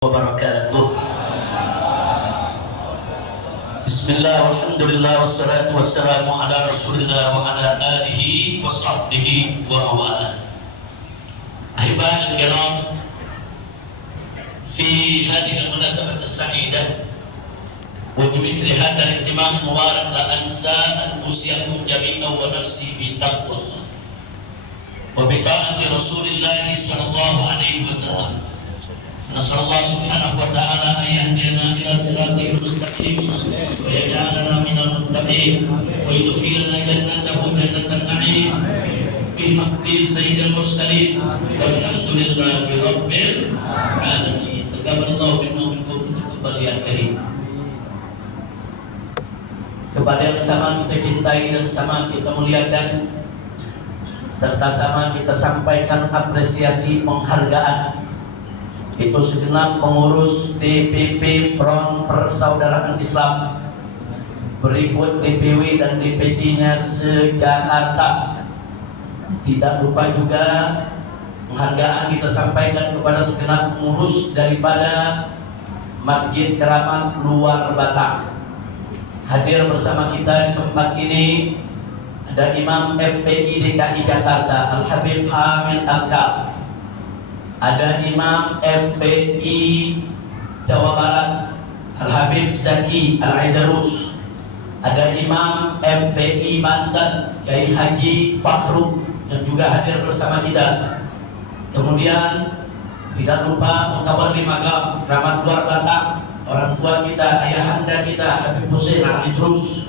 wabarakatuh. Bismillah, walhamdulillah, wassalatu wassalamu ala rasulillah wa ala alihi wa sahbihi wa mawala. Ahibahil kiram, fi hadhihi al-munasabah as-sa'idah wa bimithli hadha al-ijtima' al-mubarak la ansa an usiyakum jami'an wa nafsi bi taqwallah wa bi ta'ati rasulillah sallallahu alaihi wasallam. نسأل الله سبحانه وتعالى أن يهدينا إلى صراطه المستقيم ويجعلنا من المتقين ويدخلنا جنته جنة النعيم بحق سيد المرسلين والحمد لله رب العالمين. تقبل الله منا ومنكم تقبل يا كريم. Kepada yang sama kita cintai dan sama kita muliakan, serta sama kita sampaikan apresiasi penghargaan itu segenap pengurus DPP Front Persaudaraan Islam, berikut DPW dan DPC-nya se-Jakarta. Tidak lupa juga penghargaan kita sampaikan kepada segenap pengurus daripada Masjid Keramat Luar Batang. Hadir bersama kita di tempat ini ada Imam FPI DKI Jakarta Al-Habib Hamid Al-Kaf, ada Imam FPI Jawa Barat Al-Habib Zaki Al-Aidarus, ada Imam FPI Banten Kiai Haji Fakhrul yang juga hadir bersama kita. Kemudian tidak lupa Mutawalli Magam Keramat Luar Batang, orang tua kita, ayahanda kita Habib Hussein Al-Idrus,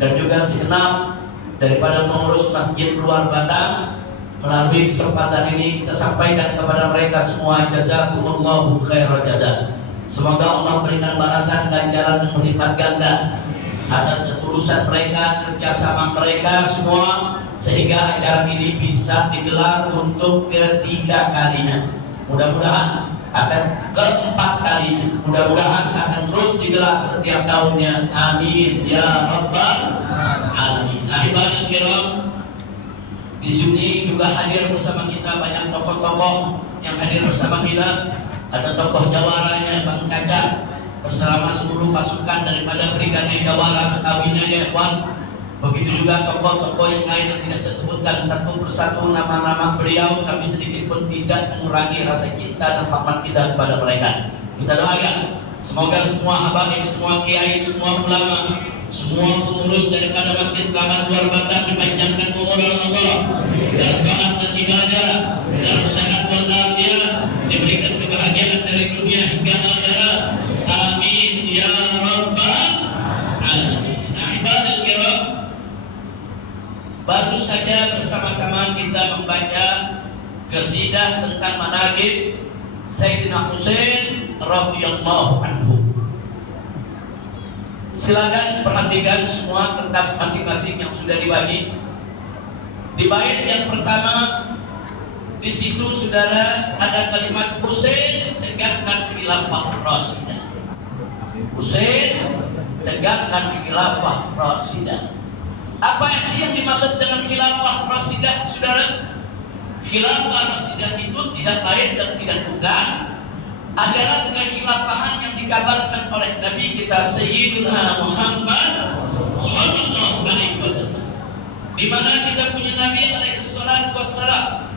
dan juga segenap daripada pengurus Masjid Luar Batang. Melalui kesempatan ini kita sampaikan kepada mereka semua, jazakumullahu khairal jazaa. Semoga Allah berikan balasan ganjaran yang berlipat ganda atas ketulusan mereka, kerjasama mereka semua, sehingga acara ini bisa digelar untuk ketiga kalinya. Mudah-mudahan akan keempat kalinya. Mudah-mudahan akan terus digelar setiap tahunnya. Amin ya rabbal alamin. Ahibahil kiram, di sini juga hadir bersama kita banyak tokoh-tokoh yang hadir bersama kita. Ada tokoh jawaranya Bang Kaca bersama seluruh pasukan daripada Brigade Jawara Betawinya ya ikhwan. Begitu juga tokoh-tokoh yang lain yang tidak saya sebutkan satu persatu nama-nama beliau, tapi sedikit pun tidak mengurangi rasa cinta dan hormat kita kepada mereka. Kita doakan semoga semua habaib, semua kiai, semua ulama, semua pengurus daripada Masjid Keramat Luar Batang dipanjangkan umur Allah, dalam taat dan ibadah, dalam sehat dan afiat, diberikan kebahagiaan dari dunia hingga akhirat. Amin ya rabbal alamin. Ahibadil kiram, baru saja bersama-sama kita membaca qasidah tentang manaqib Sayyidina Husain radhiyallahu anhu. Silakan perhatikan semua kertas masing-masing yang sudah dibagi. Di bait yang pertama, di situ saudara ada kalimat Husain tegakkan khilafah Rasyidah. Husain tegakkan khilafah Rasyidah. Apa sih yang dimaksud dengan khilafah Rasyidah, saudara? Khilafah Rasyidah itu tidak lain dan tidak bukan adalah kekhilafahan yang dikabarkan oleh Nabi kita Sayyidina Muhammad sallallahu alaihi wasallam, di mana kita punya Nabi alaihi salatu wassalam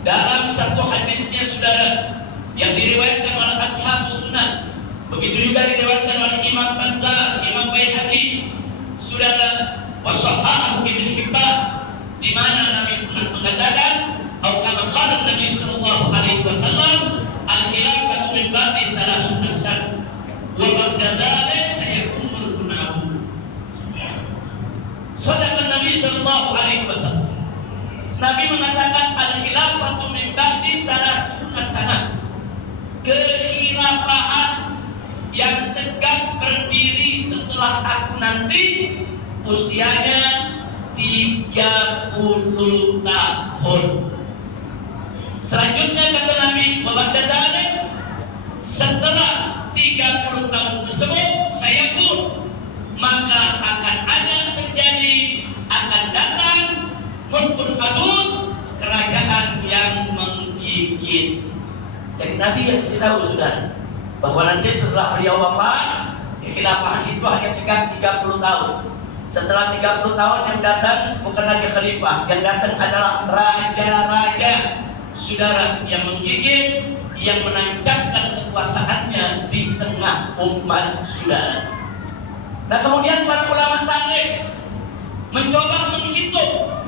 dalam satu hadisnya saudara yang diriwayatkan oleh ashabus sunan, begitu juga diriwayatkan oleh Imam Bazzar, Imam Baihaqi saudara, wa sahahahu Ibnu Hibban, di mana Nabi pernah mengatakan atau kama qala Nabi sallallahu alaihi wasallam, al-khilafatu min ba'di 30 sana wa ba'da dzalik sayakunu mulkun abu. Sadaqan Nabi sallallahu alaihi wasallam. Nabi mengatakan al-khilafatu min ba'di 30 sana. Kekhilafahan yang tegak berdiri setelah aku nanti usianya 30 tahun. Selanjutnya kata Nabi, wabada dzalik, setelah 30 tahun tersebut saya pun maka akan ada terjadi, akan datang mulkun adud, kerajaan yang menggigit. Jadi Nabi yang kasih tahu saudara, bahwa nanti setelah beliau wafat, kekhilafahan itu hanya tinggal 30 tahun. Setelah 30 tahun yang datang bukan lagi khalifah, yang datang adalah raja-raja, saudara, yang menggigit, yang menancapkan kekuasaannya di tengah umat, saudara. Nah, kemudian para ulama tarikh mencoba menghitung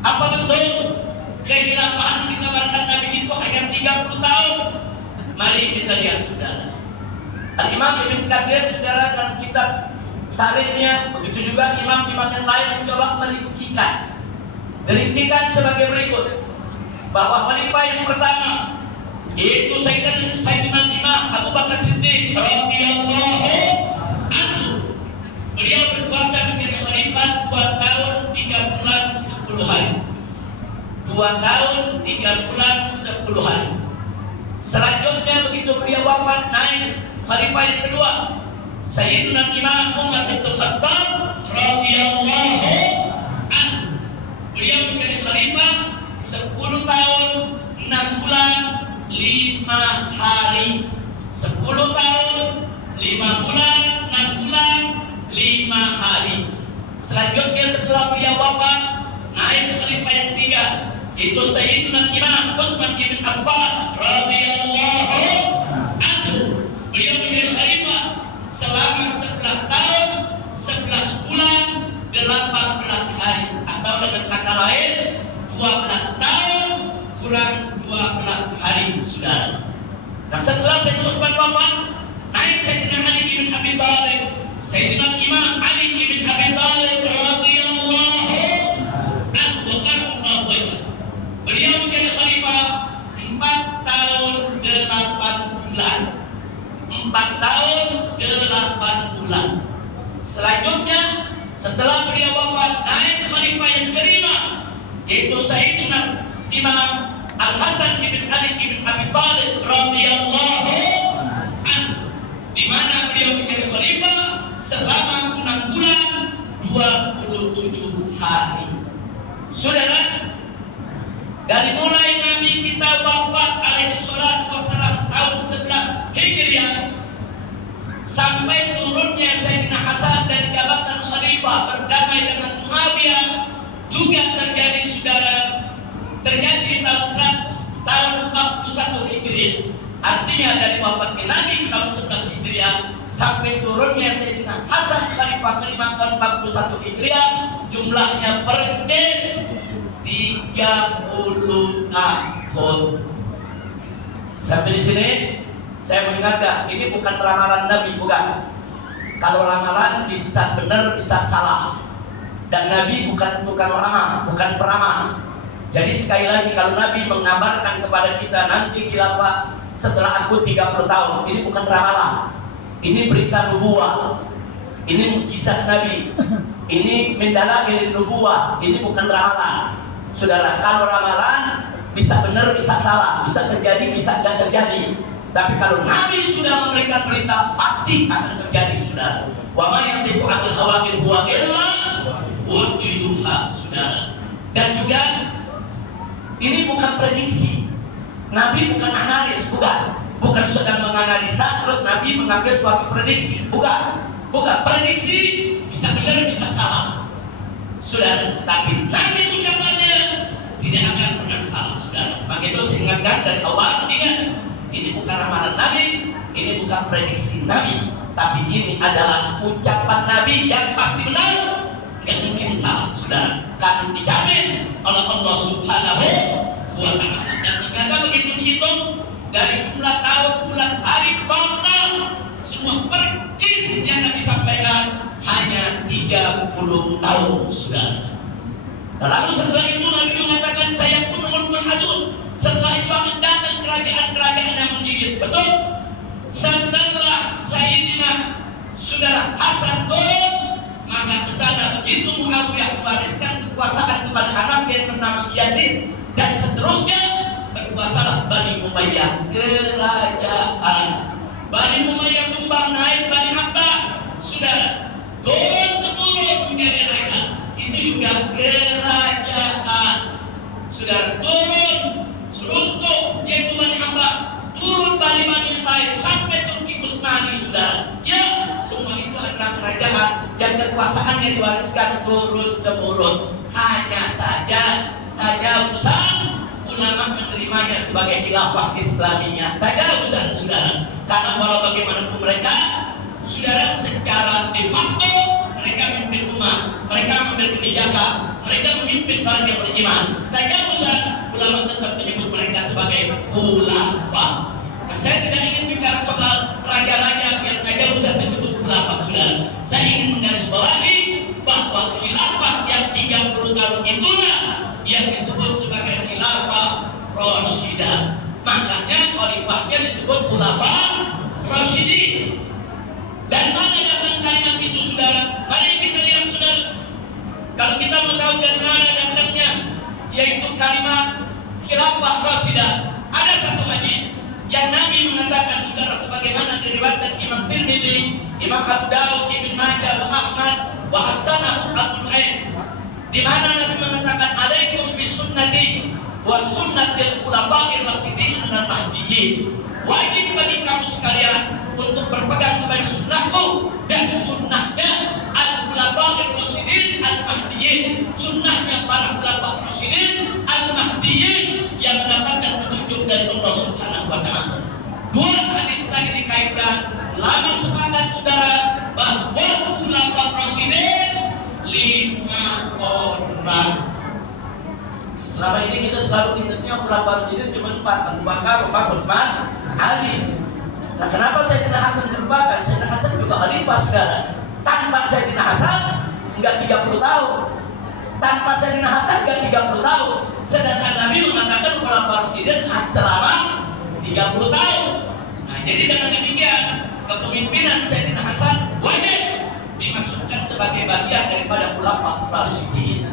apa betul kekhilafahan yang dikabarkan Nabi itu hanya 30 tahun. Mari kita lihat, saudara. Al-Imam Ibn Katsir, saudara, dalam kitab tarikhnya, begitu juga imam-imam yang lain mencoba merincikan sebagai berikut, bahwa khalifah yang pertama yaitu Sayyidina Imam Abu Bakar Siddiq radhiyallahu anhu. Beliau berkuasa menjadi khalifah 2 tahun 3 bulan 10 hari. 2 tahun 3 bulan 10 hari. Selanjutnya begitu beliau wafat, naik khalifah yang kedua, Sayyidina Imam Umar bin Khattab radhiyallahu anhu. Beliau menjadi khalifah 10 tahun 6 bulan 5 hari. 10 tahun 5 bulan 6 bulan 5 hari. Selanjutnya setelah beliau wafat, naik khalifah yang ketiga, itu Sayyidina Imam Utsman bin Affan radhiyallahu anhu. Beliau menjadi khalifah selama 11 tahun 11 bulan 18 hari, atau dengan kata lain 12 tahun kurang 12 hari, saudara. Nah, setelah Sayyidina Utsman wafat, naik Sayyidina Ali bin Abi Thalib, Sayyidina Imam Ali bin Abi Thalib radhiyallahu anhu wa karramallahu wajhahu. Beliau menjadi khalifah 4 tahun 8 bulan. 4 tahun 8 bulan. Selanjutnya setelah beliau wafat, naik khalifah yang kelima, yaitu Sayyidina Imam Al-Hasan bin Ali bin Abi Thalib radhiyallahu anhu, di mana beliau menjadi khalifah selama 6 bulan 27 hari. Saudara, dari mulai Nabi kita wafat alaihi salatu wassalam tahun 11 Hijriah sampai turunnya Sayyidina Hasan dari jabatan khalifah berdamai dengan Muawiyah juga terjadi, saudara, terjadi tahun 41 Hijriah. Artinya dari wafatnya Nabi tahun 11 Hijriah sampai turunnya Sayyidina Hasan khalifah kelima tahun 41 Hijriah, jumlahnya percis 30 tahun. Sampai di sini saya mengingatkan, ini bukan ramalan Nabi, bukan. Kalau ramalan bisa benar, bisa salah. Dan Nabi bukan tukang ramal, bukan peramal. Jadi sekali lagi, kalau Nabi mengabarkan kepada kita nanti khilafah setelah aku 30 tahun, ini bukan ramalan. Ini berita nubuwah. Ini mukjizat Nabi. Ini mendalil nubuwah. Ini bukan ramalan. Saudara, kalau ramalan bisa benar, bisa salah, bisa terjadi, bisa tidak terjadi. Tapi kalau Nabi sudah memberikan berita, pasti akan terjadi, saudara. Wa ma yantiqu 'anil hawa in huwa illa wahyuha, saudara. Dan juga ini bukan prediksi. Nabi bukan analis, bukan sedang menganalisa terus Nabi mengambil suatu prediksi, bukan prediksi, bisa benar, bisa salah, saudara. Tapi Nabi ucapannya tidak akan pernah salah, saudara. Maka itu saya ingatkan dari awal, ingat, ini bukan ramalan Nabi, ini bukan prediksi Nabi, tapi ini adalah ucapan Nabi yang pasti benar, nggak mungkin salah, saudara. Karena dijamin oleh Allah Subhanahu wa Ta'ala. Dan ternyata begitu dihitung dari jumlah tahun, bulan, hari, total semua percis yang Nabi sampaikan hanya 30 tahun, saudara. Dan lalu setelah itu Nabi mengatakan, saya pun mulkul adun. Setelah itu akan datang kerajaan-kerajaan yang menggigit. Betul? Setelah Sayyidina saudara Hasan turun, maka kesana begitu Muawiyah mewariskan kekuasaan kepada anak yang bernama Yazid, dan seterusnya berkuasalah Bani Umayyah, kerajaan Bani Umayyah tumbang, naik Bani Abbas, saudara, turun temurun menjadi raja. Itu juga kerajaan, saudara, turun runtuh yaitu Bani Abbas, turun Bani yang lain sampai Turki yang kekuasaannya diwariskan turun-temurun. Hanya saja tajawuzan ulama menerimanya sebagai khilafah Islamiyah. Tajawuzan, saudara. Karena walau bagaimanapun mereka, saudara, secara de facto mereka memimpin umat, mereka mengambil kebijakan, mereka memimpin para yang beriman. Tajawuzan ulama tetap menyebut mereka sebagai khulafah. Nah, saya tidak ingin bicara soal raja-raja yang tajawuzan disebut khulafah, saudara. Saya ingin menggarisbawahi bahwa khilafah yang 30 tahun itulah yang disebut sebagai khilafah Rasyidah. Makanya khalifahnya disebut khulafah Rasyidin. Dan mana datang kalimat itu, saudara? Mari kita lihat, saudara. Kalau kita mau tahu dari mana datangnya, yaitu kalimat khilafah Rasyidah, ada satu hadis yang Nabi mengatakan, saudara, sebagaimana diriwayatkan Imam Tirmidzi, Imam Abu Dawud, Ibn Majah, wa Ahmad, wa Hasanahu Abu Nu'aim, di mana Nabi mengatakan, alaikum bisunnati wa sunnatil khulafa'ir rasyidin al-mahdiyyin. Wajib bagi kamu sekalian untuk berpegang kepada sunnahku dan sunnahnya al-khulafa'ir rasyidin al-mahdiyyin, sunnahnya para khulafa'ir rasyidin al-mahdiyyin yang mendapatkan petunjuk dari Allah Subhanahu wa taala. Dua hadis tadi dikaitkan, lama sepakat, saudara, bahwa khulafa'ir rasyidin 5 orang. Selama ini kita selalu ingatnya khulafa'ir rasyidin cuma 4, Abu Bakar, Umar, Utsman, Ali. Nah, kenapa Sayyidina Hasan dilupakan? Sayyidina Hasan juga khalifah, saudara. Tanpa Sayyidina Hasan enggak 30 tahun. Tanpa Sayyidina Hasan enggak 30 tahun. Sedangkan Nabi mengatakan khulafa'ir rasyidin selama 30 tahun. Nah, jadi dengan demikian kepemimpinan Sayyidina Hasan wajib dimasukkan sebagai bagian daripada khulafa'ir rasyidin.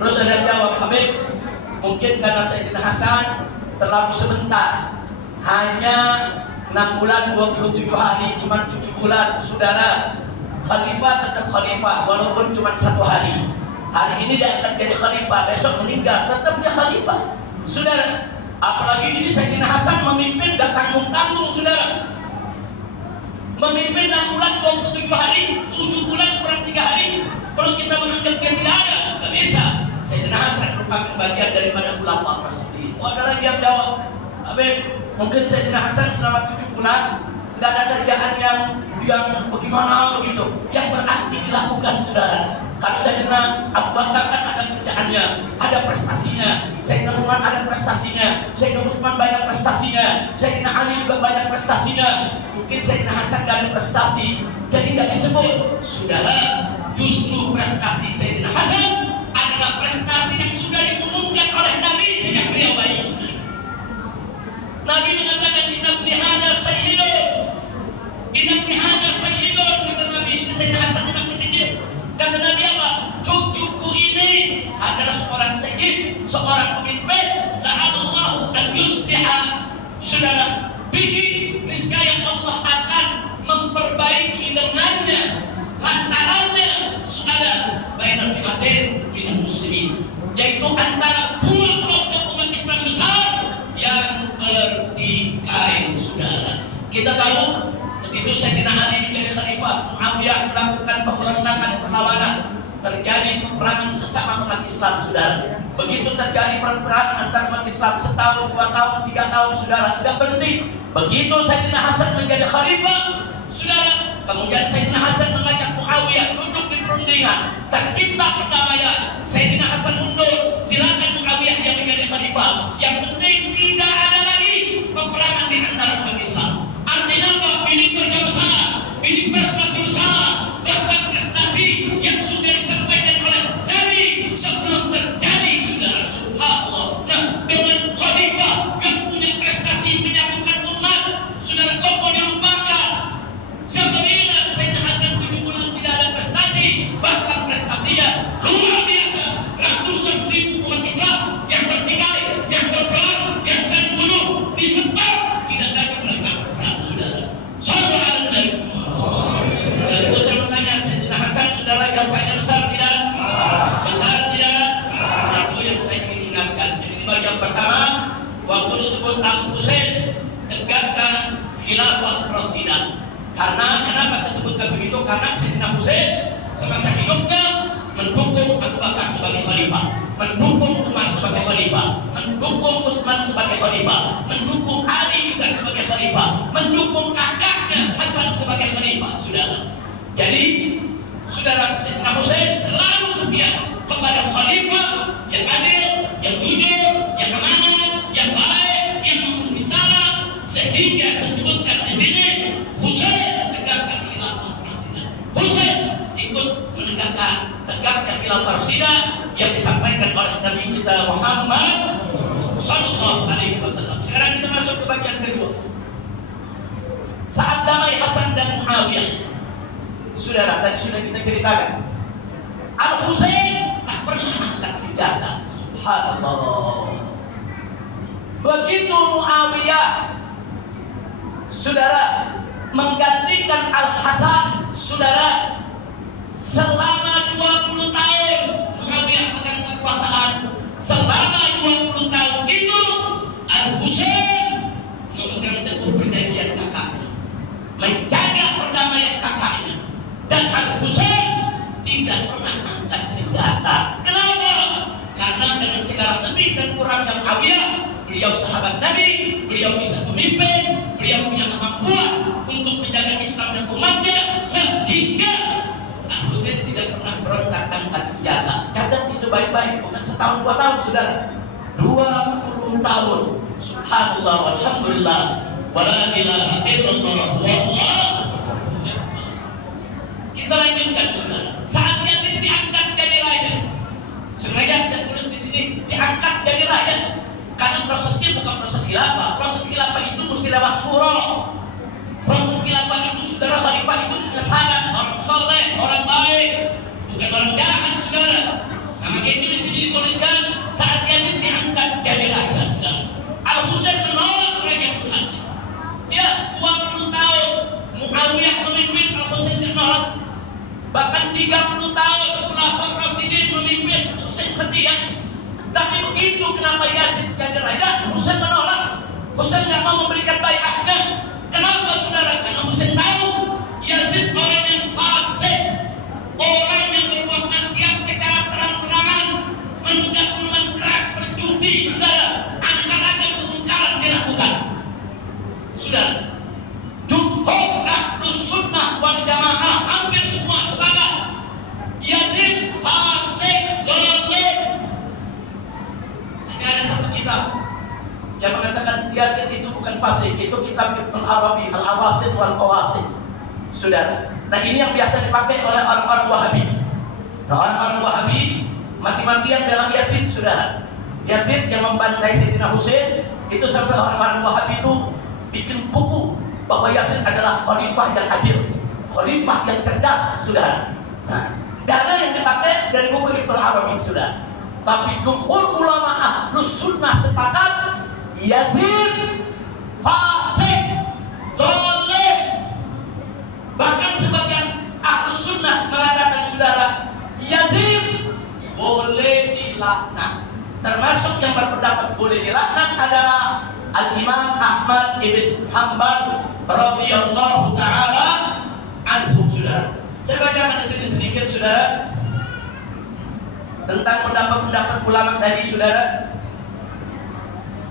Terus ada yang jawab, Habib, mungkin karena Sayyidina Hasan terlalu sebentar, hanya 6 bulan 27 hari, cuma 7 bulan, saudara. Khalifah tetap khalifah walaupun cuma 1 hari. Hari ini dia akan jadi khalifah, besok meninggal, tetap dia khalifah, saudara. Apalagi ini Sayyidina Hasan memimpin gak tanggung-tanggung, saudara. Memimpin 6 bulan 27 hari, 7 bulan kurang 3 hari, terus kita menganggap dia tidak ada, gak bisa. Sayyidina Hasan merupakan bagian daripada khulafa'ir rasyidin. Oh, ada lagi yang jawab, Habib, mungkin Sayyidina Hasan selama 7 bulan tidak ada kerjaan yang bagaimana begitu, yang berarti dilakukan, saudara. Kalau Sayyidina Abu Bakar kan ada kerjaannya, ada prestasinya. Sayyidina Umar ada prestasinya, Sayyidina Utsman banyak prestasinya, Sayyidina Ali juga banyak prestasinya. Mungkin Sayyidina Hasan tidak ada prestasi, jadi tidak disebut, saudara. Justru prestasi Sayyidina Hasan adalah prestasi yang sudah diumumkan oleh Nabi sejak beliau bayi. Nabi mengatakan, inna ibni hada sayyidun, inna ibni hada sayyidun, kata Nabi. Ini Sayyidina Hasan yang masih kecil. Kata Nabi apa? Cucuku ini adalah seorang sayyid, seorang pemimpin. La'anallahu an yusliha, saudara, bihi, niscaya Allah akan memperbaiki dengannya, lantarannya, saudara, bainal fi'atain minal muslimin, yaitu antara dua kelompok umat Islam besar yang bertikai, saudara. Kita tahu begitu Sayyidina Ali menjadi khalifah, Muawiyah melakukan pemberontakan, perlawanan, terjadi peperangan sesama umat Islam, saudara. Begitu terjadi peperangan antar umat Islam setahun, 2 tahun, 3 tahun, saudara, tidak berhenti. Begitu Sayyidina Hasan menjadi khalifah, saudara, kemudian Sayyidina Hasan mengajak Muawiyah duduk di perundingan, tercipta perdamaian. Sayyidina Hasan mundur, silakan Muawiyah yang menjadi khalifah. Yang penting tidak ada lagi peperangan di antara umat Islam. Artinya apa? Ini kerja besar, ini prestasi besar, bahkan prestasi yang sudah disampaikan oleh Nabi sebelum terjadi, saudara. Subhanallah. Nah, dengan khalifah yang punya prestasi menyatukan umat, saudara, kok mau dilupakan? Siapa bilang Sayyidina Hasan 7 bulan tidak ada prestasi? Bahkan prestasinya luar biasa. Ratusan ribu umat Islam yang bertikai, yang berperang, yang saling bunuh, disebar, tidak lagi mereka berperang, saudara. Sallallahu alaihi wasallam. Dan itu saya bertanya, Sayyidina Hasan, saudara, jasanya besar tidak? Besar tidak? Nah, itu yang saya ingin ingatkan. Jadi di bagian pertama, waktu disebut Al-Husain, tegakkan khilafah Rasyidah. Karena kenapa saya sebutkan begitu? Karena Sayyidina Husain semasa hidupnya mendukung Abu Bakar sebagai khalifah, mendukung Umar sebagai khalifah, mendukung Utsman sebagai khalifah, mendukung Ali juga sebagai khalifah, mendukung kakaknya Hasan sebagai khalifah, saudara. Jadi, saudara, Sayyidina Husain selalu setia kepada khalifah yang adil, yang jujur, yang amanah, yang baik, yang memenuhi syarat, sehingga disebutkan di sini Husain menegakkan khilafah Rasyida. Husain ikut menegakkan tegaknya khilafah Rasyida yang disampaikan oleh Nabi kita Muhammad Sallallahu Alaihi Wasallam. Sekarang kita masuk ke bagian kedua. Saat damai Hasan dan Muawiyah, saudara, tadi sudah kita ceritakan, Al Husain tak pernah angkat senjata. Subhanallah. Begitu Muawiyah, saudara, menggantikan Al Hasan, saudara, selama 20 tahun Muawiyah pegang kekuasaan. Selama 20 tahun itu Al Husain memegang teguh perjanjian kakaknya, menjaga perdamaian kakaknya, dan Al Husain tidak pernah angkat senjata. Kenapa? Karena dengan segala lebih dan kurangnya Muawiyah, beliau sahabat Nabi, beliau bisa memimpin, beliau punya kemampuan untuk menjaga Islam dan umatnya, sehingga Al Husain tidak pernah berontak angkat senjata. Catat itu baik-baik, bukan setahun 2 tahun, saudara, 20 tahun. Subhanallah, walhamdulillah, wala ilaha illallah, wallah. Kita lanjutkan, saudara. Saat Yazid diangkat jadi raja, sengaja saya tulis di sini, diangkat jadi raja, karena prosesnya bukan proses khilafah. Proses khilafah itu mesti lewat surah. Proses khilafah itu, saudara, khalifah itu punya syarat, orang soleh, orang baik, bukan orang jahat, saudara. Nah, maka itu di sini dituliskan saat Yazid diangkat jadi raja, saudara. Al Husain menolak raja Tuhan. Ya, 20 tahun Muawiyah memimpin, Al Husain menolak. Bahkan 30 tahun Khulafaur Rasyidin memimpin, Husain setia. Tapi begitu kenapa Yazid jadi raja, Husain menolak. Husain tidak mau memberikan baiatnya. Kenapa, saudara? Karena Husain tahu Yazid orang yang fasik, orang yang berbuat maksiat secara terang-terangan, menunggak minuman keras, berjudi, saudara. Angka-angka kemungkaran dilakukan, saudara. Jumhur Ahlus Sunnah wal Jamaah hampir semua sepakat Yazid fasik, zalim. Ini ada satu kitab yang mengatakan Yazid itu bukan fasik, itu kitab Ibnu Arabi, Al-Awasid wal Qawasid, saudara. Nah, ini yang biasa dipakai oleh orang-orang Wahabi. Nah, orang-orang Wahabi mati-matian bela Yazid, saudara. Yazid yang membantai Sayyidina Husain, itu sampai orang-orang Wahabi itu bikin buku bahwa Yazid adalah khalifah yang adil, khalifah yang cerdas, saudara. Nah, dana yang dipakai dari buku Ibnu Arabi, saudara. Tapi jumhur ulama Ahlus Sunnah sepakat Yazid fasik, zalim. Bahkan sebagian Ahlus Sunnah mengatakan, saudara, Yazid boleh dilaknat. Termasuk yang berpendapat boleh dilaknat adalah Al-Imam Ahmad ibn Hanbal radhiyallahu ta'ala anhu, saudara. Saya bacakan di sini sedikit, saudara, tentang pendapat-pendapat ulama tadi, saudara.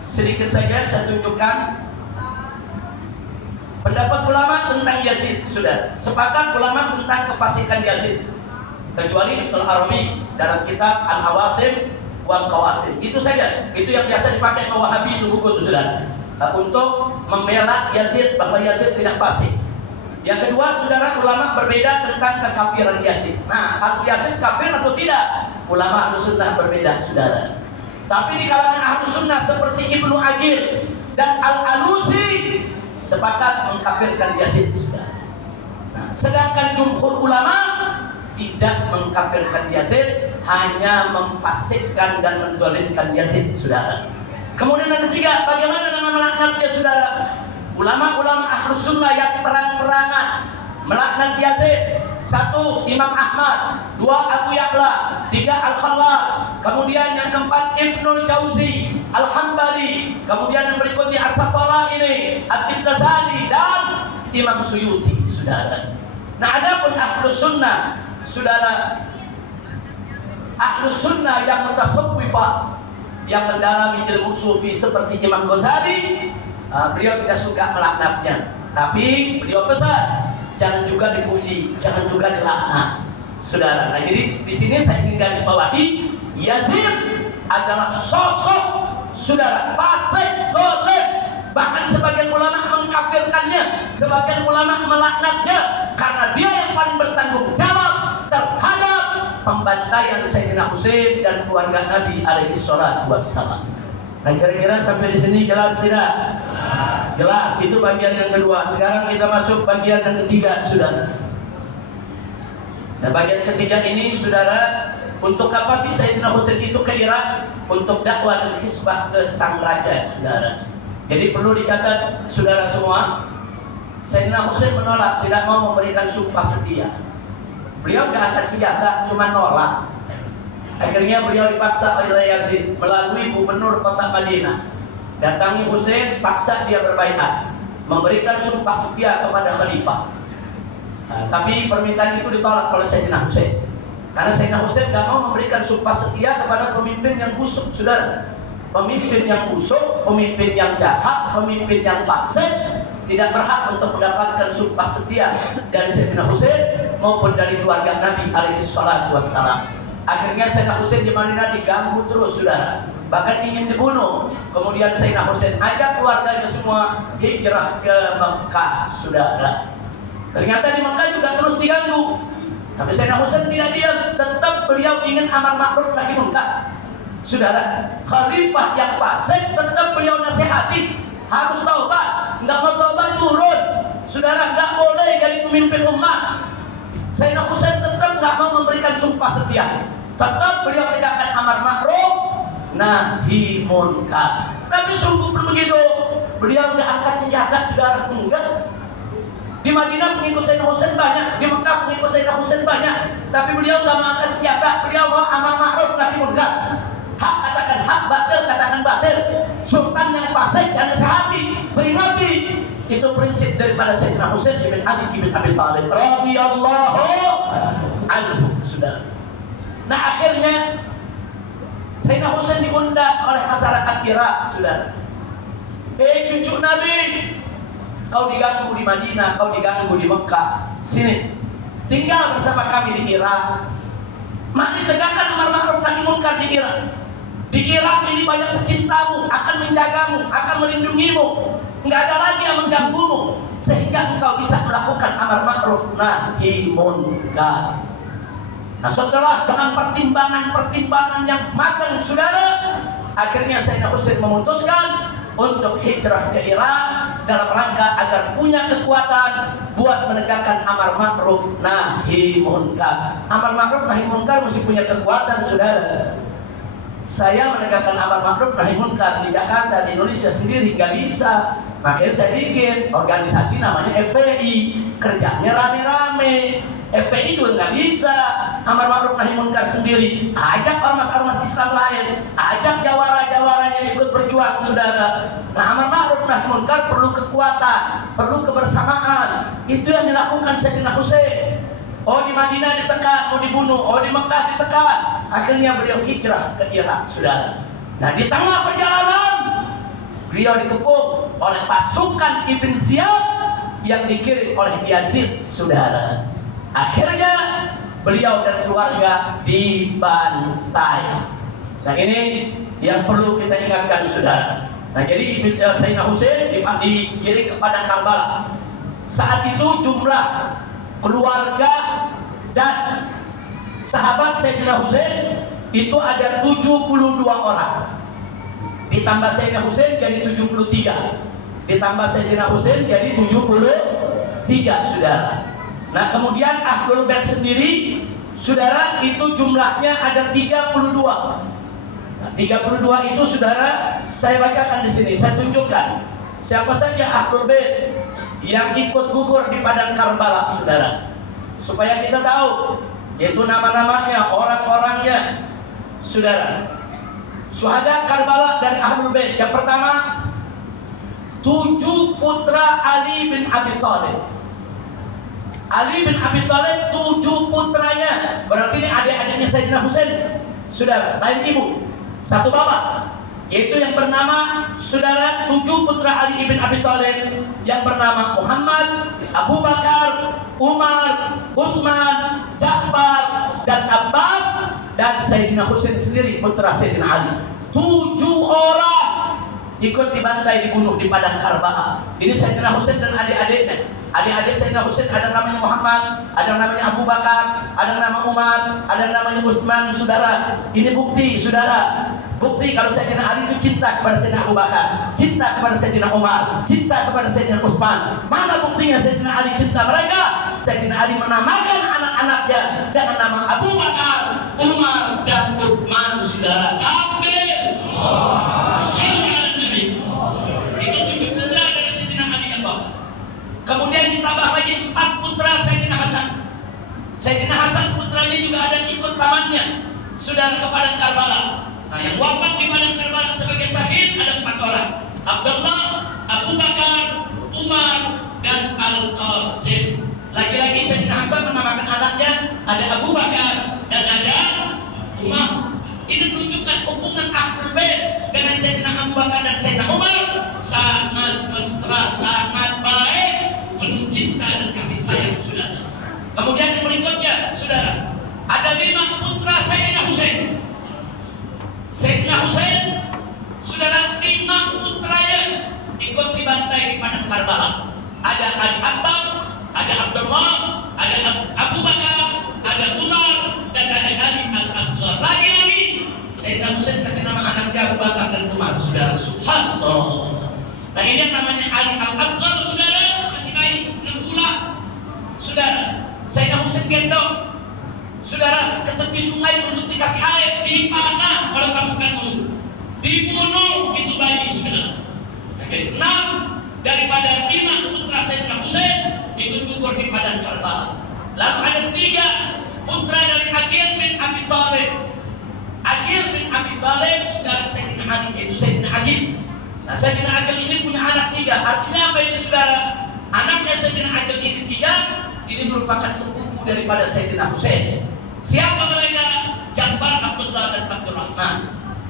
Sedikit saja saya tunjukkan pendapat ulama tentang Yazid, saudara. Sepakat ulama tentang kefasikan Yazid, kecuali Ibnu Arabi dalam kitab Al-Awasim wal Qawasid. Itu saja, itu yang biasa dipakai oleh Wahabi, itu buku itu, saudara, untuk membela Yazid bahwa Yazid tidak fasik. Yang kedua, saudara, ulama berbeda tentang kekafiran Yazid. Nah, kalau Yazid kafir atau tidak, ulama Ahlus Sunnah berbeda, saudara. Tapi di kalangan Ahlus Sunnah seperti Ibnu Agil dan Al-Alusi sepakat mengkafirkan Yazid, saudara. Nah, sedangkan jumhur ulama tidak mengkafirkan Yazid, hanya memfasikkan dan menzalimkan Yazid, saudara. Kemudian yang ketiga, bagaimana dengan melaknatnya, saudara? Ulama-ulama Ahlus Sunnah yang terang-terangan melaknat Yazid: 1. Imam Ahmad, 2. Abu Ya'la, 3. Al-Khallal, kemudian yang keempat Ibnul Jauzi Al-Hambali, kemudian yang berikutnya As-Safara'ini, At-Ghazali, dan Imam Suyuti, saudara. Nah, adapun Ahlus Sunnah saudara, Ahlus Sunnah yang mutasawwifah, yang mendalami ilmu sufi seperti Imam Ghazali, beliau tidak suka melaknatnya, tapi beliau pesan jangan juga dipuji, jangan juga dilaknat, saudara. Nah, jadi di sini saya ingin garis bawahi, Yazid adalah sosok, saudara, fasik, zalim. Bahkan sebagian ulama mengkafirkannya, sebagian ulama melaknatnya, karena dia yang paling bertanggung jawab terhadap pembantaian Sayyidina Husain dan keluarga Nabi alaihi salatu wassalam. Nah, kira-kira sampai di sini jelas tidak? Jelas. Itu bagian yang kedua. Sekarang kita masuk bagian yang ketiga, saudara. Nah, bagian ketiga ini, saudara, untuk apa sih Sayyidina Husain itu ke Irak? Untuk dakwah dan hisbah ke sang raja, saudara. Jadi perlu dicatat, saudara semua, Sayyidina Husain menolak, tidak mau memberikan sumpah setia. Beliau nggak angkat senjata, cuma nolak. Akhirnya beliau dipaksa oleh Yazid melalui gubernur kota Madinah. Datangi Husain, paksa dia berbaiat, memberikan sumpah setia kepada khalifah. Nah, tapi permintaan itu ditolak oleh Sayyidina Husain, karena Sayyidina Husain nggak mau memberikan sumpah setia kepada pemimpin yang busuk, saudara. Pemimpin yang busuk, pemimpin yang jahat, pemimpin yang fasik tidak berhak untuk mendapatkan sumpah setia dari Sayyidina Husain maupun dari keluarga Nabi alaihi salatu wassalam. Akhirnya Sayyidina Husain di Madinah diganggu terus, saudara, bahkan ingin dibunuh. Kemudian Sayyidina Husain ajak keluarganya semua hijrah ke Mekah, saudara. Ternyata di Mekah juga terus diganggu, tapi Sayyidina Husain tidak diam, tetap beliau ingin amar ma'ruf nahi munkar. Saudara, khalifah yang fasik tetap beliau nasihati harus taubat, nggak mau taubat turun, saudara, nggak boleh jadi pemimpin umat. Sayyidina Husain tetap nggak mau memberikan sumpah setia, tetap beliau tegakkan amar ma'ruf nahi munkar. Tapi sungguh pun begitu, beliau nggak angkat senjata, saudara, enggak. Di Madinah pengikut Sayyidina Husain banyak, di Mekah pengikut Sayyidina Husain banyak, tapi beliau nggak mengangkat senjata, beliau mau amar ma'ruf nahi munkar. Hak katakan hak, batil katakan batil. Sultan yang fasik yang nasihati, peringati. Itu prinsip daripada Sayyidina Husain ibn Ali ibn Abi Thalib radhiyallahu anhu, sudah. Nah, akhirnya Sayyidina Husain diundang oleh masyarakat Irak, sudah. Cucu Nabi, kau diganggu di Madinah, kau diganggu di Mekah, sini tinggal bersama kami di Irak. Mari tegakkan amar ma'ruf nahi munkar di Irak. Di Irak ini banyak pecintamu, akan menjagamu, akan melindungimu. Nggak ada lagi yang mengganggumu, sehingga engkau bisa melakukan amar ma'ruf nahi munkar. Nah, setelah dengan pertimbangan yang matang, saudara, akhirnya Sayyidina Husain memutuskan untuk hijrah ke Irak dalam rangka agar punya kekuatan buat menegakkan amar ma'ruf nahi munkar. Amar ma'ruf nahi munkar mesti punya kekuatan, saudara. Saya menegakkan amar ma'ruf nahi munkar di Jakarta, di Indonesia sendiri nggak bisa. Makanya saya bikin organisasi namanya FPI, kerjanya rame-rame. FPI juga nggak bisa amar ma'ruf nahi munkar sendiri. Ajak ormas-ormas Islam lain, ajak jawara-jawaranya ikut berjuang, saudara. Nah, amar ma'ruf nahi munkar perlu kekuatan, perlu kebersamaan. Itu yang dilakukan Sayyidina Husain. Oh, di Madinah ditekan, mau dibunuh. Oh, di Mekah ditekan. Akhirnya beliau hijrah ke Irak, saudara. Nah, di tengah perjalanan beliau dikepung oleh pasukan Ibn Ziyad yang dikirim oleh Yazid, saudara. Akhirnya beliau dan keluarga dibantai. Nah, ini yang perlu kita ingatkan, saudara. Nah, jadi Sayyidina Husain dikirim ke padang Karbala. Saat itu jumlah keluarga dan sahabat Sayyidina Husain itu ada 72 orang. Ditambah Sayyidina Husain jadi 73. Ditambah Sayyidina Husain jadi 73, saudara. Nah, kemudian Ahlul Bait sendiri, saudara, itu jumlahnya ada 32. Nah, 32 itu, saudara, saya bacakan di sini, saya tunjukkan siapa saja Ahlul Bait yang ikut gugur di padang Karbala, saudara, supaya kita tahu, yaitu nama-namanya, orang-orangnya, saudara. Syuhada Karbala dari Ahlul Bait. Yang pertama, 7 putra Ali bin Abi Thalib. Ali bin Abi Thalib 7 putranya. Berarti ini adik-adiknya Sayyidina Husain. Saudara, lain ibu, satu bapak. Yaitu yang bernama saudara 7 putra Ali bin Abi Thalib yang bernama Muhammad, Abu Bakar, Umar, Utsman, Ja'far, dan Abbas, dan Sayyidina Husain sendiri putra Sayyidina Ali. 7 orang ikut dibantai, dibunuh di padang Karbala. Ini Sayyidina Husain dan adik-adiknya. Adik-adik Sayyidina Husain ada yang namanya Muhammad, ada yang namanya Abu Bakar, ada yang namanya Umar, ada yang namanya Utsman, saudara. Ini bukti, saudara. Bukti kalau Sayyidina Ali itu cinta kepada Sayyidina Abu Bakar, cinta kepada Sayyidina Umar, cinta kepada Sayyidina Utsman. Mana buktinya Sayyidina Ali cinta mereka? Sayyidina Ali menamakan anak-anaknya dengan nama Abu Bakar, Umar, dan Utsman, saudara. Amin. Itu 7 putra dari Sayyidina Ali yang bapak. Kemudian ditambah lagi 4 putra Sayyidina Hasan. Sayyidina Hasan putranya juga ada ikut pamannya, saudara, ke padang Karbala. Nah, yang wafat di padang Karbala sebagai syahid ada 4 orang. Abdullah, Abu Bakar, Umar, dan Al-Qasim. Lagi-lagi Sayyidina Hasan menamakan anaknya ada Abu Bakar dan ada Umar. Ini menunjukkan hubungan Ahlul Bait dengan Sayyidina Abu Bakar dan Sayyidina Umar sangat mesra, sangat baik, penuh cinta dan kasih sayang, saudara. Kemudian yang berikutnya, saudara, ada 5 putra Sayyidina Husain. Sayyidina Husain, saudara, 5 putranya ikut dibantai di padang Karbala. Ada Ali Akbar, ada Abdullah, ada Abu Bakar, ada Umar, dan ada Ali Al-Asghar. Lagi-lagi Sayyidina Husain kasih nama anaknya Abu Bakar dan Umar, saudara. Subhanallah. Nah, ini yang namanya Ali Al-Asghar, saudara, masih bayi, 6 bulan. Saudara, Sayyidina Husain gendong, saudara, ke tepi sungai untuk dikasih air, dipanah oleh pasukan musuh, dibunuh itu bayi, saudara. Jadi 6 daripada 5 putra Sayyidina Husain ikut gugur di padang Karbala. Lalu ada 3 putra dari Aqil bin Abi Thalib. Aqil bin Abi Thalib saudara Sayyidina Ali, yaitu Sayyidina Aqil. Nah, Sayyidina Aqil ini punya anak 3. Artinya apa ini, saudara? Anaknya Sayyidina Aqil ini 3, ini merupakan sepupu daripada Sayyidina Husain. Siapa mereka? Ja'far, Abdullah, dan Abdurrahman.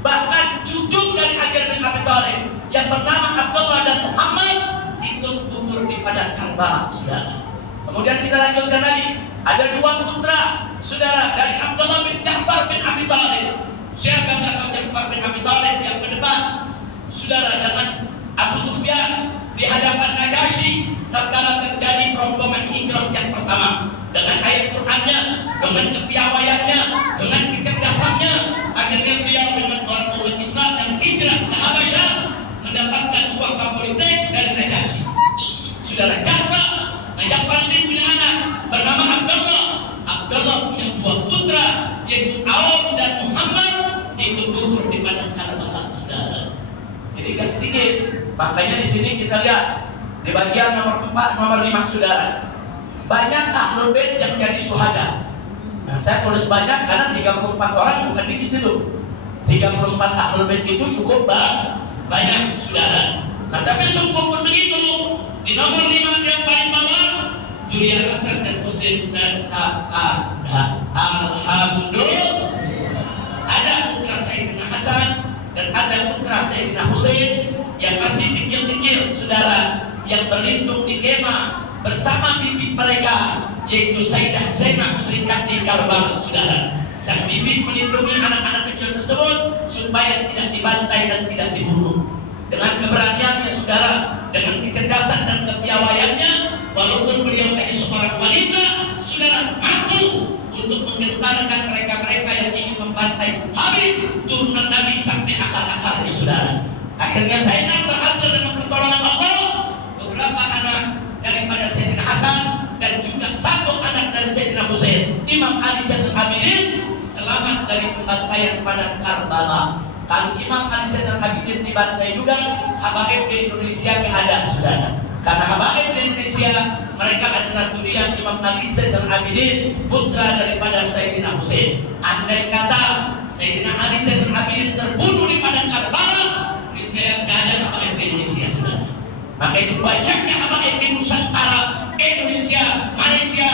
Bahkan cucu dari Aqil bin Abi Thalib yang bernama Abdullah dan Muhammad ikut gugur di padang Karbala, saudara. Kemudian kita lanjutkan lagi, ada 2 putra, saudara, dari Abdullah bin Ja'far bin Abi Thalib. Siapa yang tahu Ja'far bin Abi Thalib yang berdebat, saudara, dengan Abu Sufyan di hadapan Najasyi tatkala terjadi rombongan hijrah yang pertama. Dengan ayat Qur'annya, dengan kepiawaiannya, dengan kecerdasannya, akhirnya beliau dengan orang umat Islam yang hijrah ke Habasyah mendapatkan suaka politik dari Najasyi. Saudara, Ja'far. Nah, Ja'far ini punya anak bernama Abdullah. Abdullah punya 2 putra, yaitu Aun dan Muhammad, ikut gugur di padang Karbala, saudara. Jadi gak sedikit. Makanya di sini kita lihat di bagian nomor 4, nomor 5, saudara. Banyak Ahlul Bait yang jadi syuhada. Nah, saya tulis banyak karena 34 orang bukan dikit itu. 34 Ahlul Bait itu cukup banyak, saudara. Nah, tapi sungguh pun begitu. Di nomor 5 yang paling bawah, Zuriyah Hasan dan Husain dan ada. Alhamdulillah. Ada putra Sayyidina Hasan dan ada putra Sayyidina Husain yang masih kecil-kecil, saudara, yang berlindung di kemah bersama bibi mereka, yaitu Sayyidah Zainab Srikat di Karbala, saudara. Sang bibi melindungi anak-anak kecil tersebut supaya tidak dibantai dan tidak dibunuh. Dengan keberaniannya, saudara, dengan kecerdasan dan kepiawaiannya, walaupun beliau hanya seorang wanita, saudara, mampu untuk menggentarkan mereka-mereka yang ingin membantai habis turunan Nabi sampai akar-akarnya, saudara. Akhirnya Zainab berhasil dengan pertolongan Allah. Beberapa anak daripada Sayyidina Hasan dan juga 1 anak dari Sayyidina Husain, Imam Ali Zainul Abidin, selamat dari pembantaian pada Karbala. Kalau Imam Ali Zainul Abidin dibantai juga, habaib di Indonesia yang ada, saudara. Karena habaib di Indonesia mereka adalah zuriat Imam Ali Zainul Abidin, putra daripada Sayyidina Husain. Andai kata Sayyidina Ali Zainul Abidin terbunuh di padang Karbala, niscaya tidak ada habaib di Indonesia, saudara. Maka itu banyaknya habaib di Nusantara, Indonesia, Malaysia,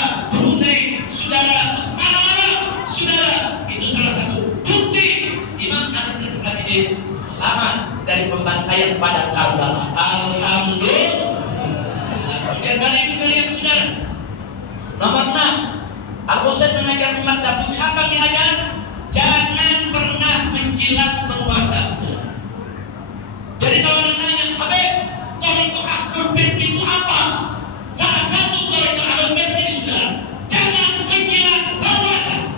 pada Karbala. Alhamdulillah. Kemudian dari itu kalian saudara. Nomor 6, Al-Husain mengajar umat Datuk. Apa diajar? Jangan pernah menjilat penguasa. Saudara. Jadi kalau orang nanya, Habib, Thariqah Ahlul Bait itu apa? Salah satu Thariqah Ahlul Bait ini saudara, jangan menjilat penguasa.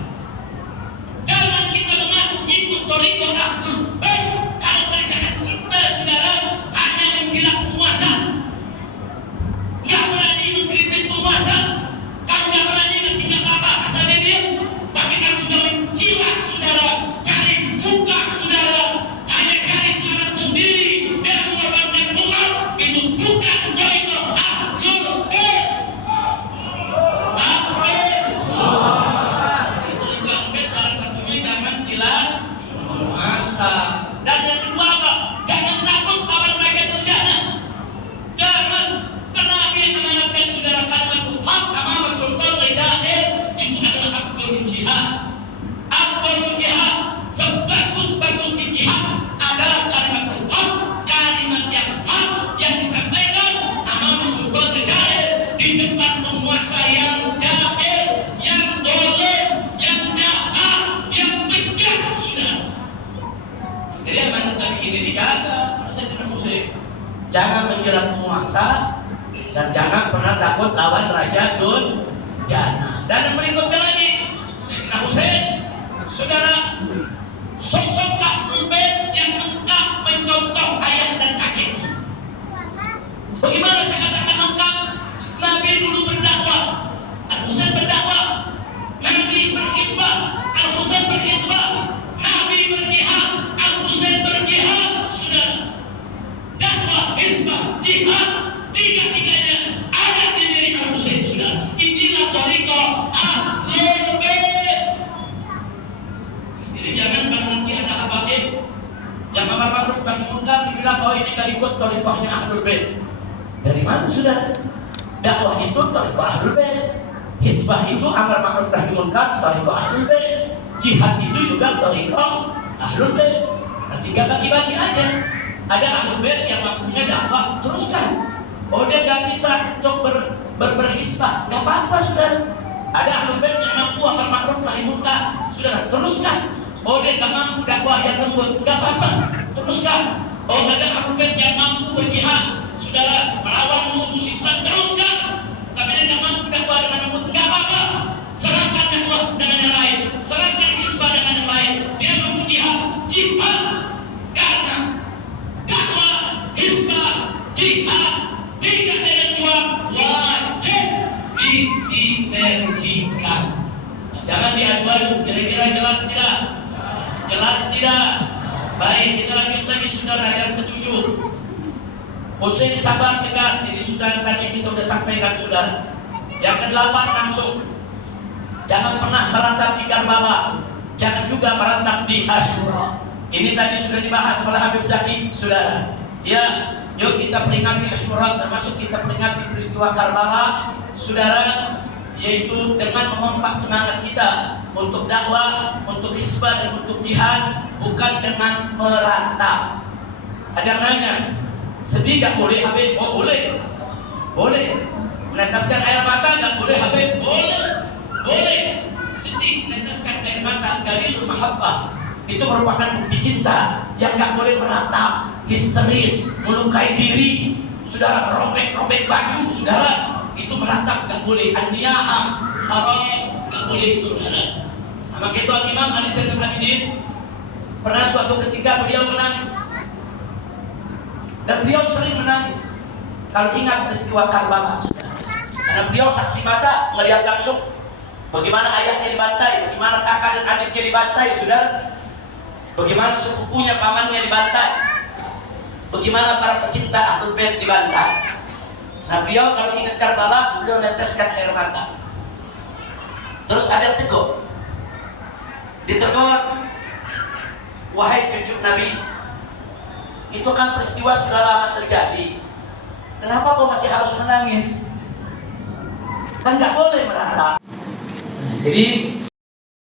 Jangan kita mengaku ikut Thariqah Ahlul Bait kalau kerjaan kita saudara hanya menjilat penguasa. Nggak berani mengkritik penguasa. Kalau nggak berani masih nggak apa-apa, asal dia diam. Tapi kalau sudah menjilat saudara, cari muka saudara, hanya cari selamat sendiri dan mengorbankan umat, itu bukan Thariqah Ahlul Bait. Itu juga salah satunya jangan jilat penguasa. Dan yang kedua apa? Jangan takut lawan raja durjana. Jangan, karena Nabi yang mengajarkan saudara kalimat hak amama sultan rajair itu adalah afdalul jihad. Afdalul jihad, sebagus-bagus di jihad adalah kalimat hak, kalimat yang hak yang disampaikan amama sultan rajair di depan penguasa yang jahil, yang zalim, yang jahat, yang bejat saudara. Jadi amanat Nabi ini dijaga. Jangan menjerat penguasa dan jangan pernah takut lawan raja durjana. Dan yang berikutnya lagi, Sayyidina Husain, saudara, sosok Ahlul Bait yang lengkap mencontoh ayah dan kakeknya. Bagaimana saya katakan lengkap? Nabi dulu berdakwah, Al-Husain berdakwah, Nabi berkhidmah, Al-Husain berkhidmah, Nabi berjihad, Al-Husain berjihad, saudara. Dakwah, hizbah, jihad, tiga-tiganya ada di diri Al-Husain, saudara. Inilah Thariqah Ahlul Bait. Jadi jangan kalau nanti ada habaib yang amar ma'ruf nahi munkar dibilang bahwa ini tak ikut Thariqahnya Ahlul Bait. Dari mana sudah? Dakwah itu Thariqah Ahlul Bait. Hizbah itu amar ma'ruf nahi munkar Thariqah Ahlul Bait. Jihad itu juga Thariqah Ahlul Bait. Nanti gak bagi-bagi aja. Ada Ahlul Bait yang mampunya dakwah, teruskan. Oh dia gak bisa untuk berhizbah, gak apa-apa saudara. Ada Ahlul Bait yang mampu amar ma'ruf nahi munkar, saudara, teruskan. Oh dia gak mampu dakwah yang lembut, gak apa-apa, teruskan. Oh ada Ahlul Bait yang mampu berjihad, saudara, melawan musuh-musuh Islam, teruskan. Tapi dia gak mampu dakwah dengan lembut, gak apa-apa. Serahkan dakwah dengan yang lain, serahkan hizbah dengan yang lain. Dia mampu jihad, jihad. Karena dakwah, hizbah, jihad, tiga dengan dua wajib disinergikan. Jangan diadu-adu. Kira-kira jelas tidak? Jelas tidak? Baik, kita lanjut lagi saudara yang ketujuh. Husain sabar tegas. Ini sudah tadi kita sudah sampaikan saudara. Yang kedelapan langsung, jangan pernah merantap di Karbala, jangan juga merantap di Asyura. Ini tadi sudah dibahas oleh Habib Zaki, saudara. Ya, yuk kita peringati Asyura, termasuk kita peringati peristiwa Karbala, saudara, yaitu dengan memompak semangat kita untuk dakwah, untuk hizbah dan untuk jihad, bukan dengan merantap. Ada yang nanya, sedih tak boleh Habib? Oh boleh, boleh. Meneteskan air mata tak boleh Habib? Boleh, boleh. Sedih meneteskan air mata dari mahabbah, itu merupakan bukti cinta yang gak boleh merantap, histeris, melukai diri, saudara, robek-robek baju, saudara, itu merantap gak boleh. An-niyahah haram, gak boleh, saudara. Maka itu Imam Ali Zainal Abidin pernah suatu ketika beliau menangis, dan beliau sering menangis kalau ingat peristiwa Karbala, karena beliau saksi mata melihat langsung bagaimana ayahnya dibantai, bagaimana kakak dan adiknya dibantai, saudara, bagaimana sepupunya, pamannya dibantai, bagaimana para pecinta Ahlul Bait dibantai. Nah beliau kalau ingat Karbala, beliau meneteskan air mata. Terus ada yang tegur, ditegur, wahai cucu Nabi, itu kan peristiwa sudah lama terjadi, kenapa kau masih harus menangis? Kan nggak boleh merantap. Jadi